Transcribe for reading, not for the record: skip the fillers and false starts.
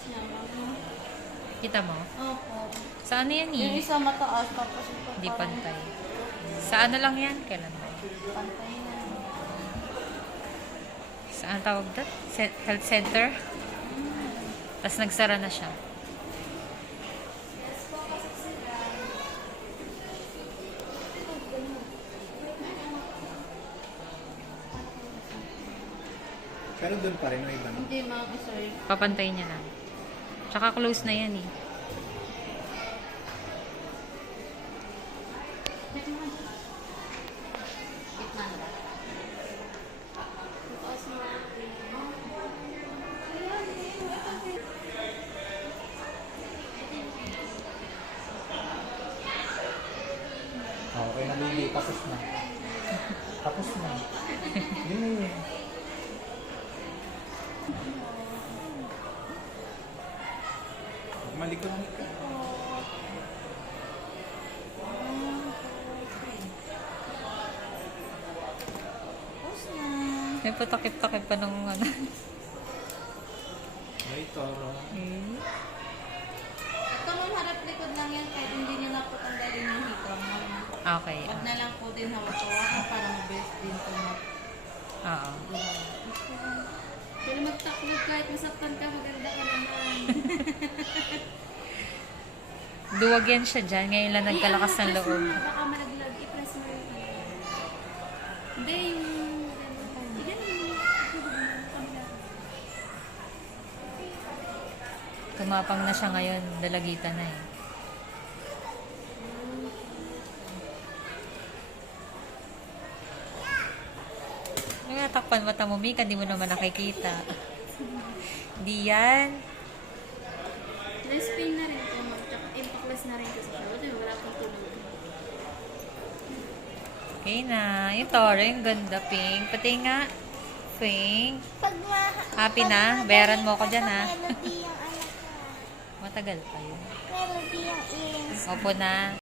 taas niya, ma'am. Kita mo? Opo. Sa ano yan Yung eh? isa mataas, tapos ito Hindi parang pantay. Sa ano lang yan? Kailan ba? pantay na. Saan tawag doon? Health center? Tapos nagsara na siya. Pero doon pa rin, may iba no? Hindi, ma'am, sorry. Papantay niya lang. Tsaka close na yan eh. Tikman. Tikman. Taas mo. Okay na, baby. Tapos na. Tapos na. Yun na yun. Malikot ka. Tapos na. May patakip-takip pa ng ano. May toro. Ito ma'am, harap likod lang yan kahit hindi nyo na po tanggalin yung hito, ma'am. Okay. Huwag na lang po din hawak-hawakan para mabilis din ito Oo. Pero magtaklog kahit masaktan ka, maganda ka naman. Duwag yan siya dyan. Ngayon lang nagkalakas ng loob. Baka malaglag, i-press mo yung hindi, yung Tumapang na siya ngayon. Dalagitan na eh. Takpan mata mo, Mika. Hindi mo naman nakikita. Hindi yan. Rest pain na rin ito, ma'am. Tsaka impaklas na rin kasi siya. Wala pang tulog. Okay na. Yung toro, yung ganda, Pink. Pati nga, Pink. Happy na? Bayaran mo ako dyan, ha? Melody yung anak ko. Matagal pa yun. Melody yung earrings. Opo na.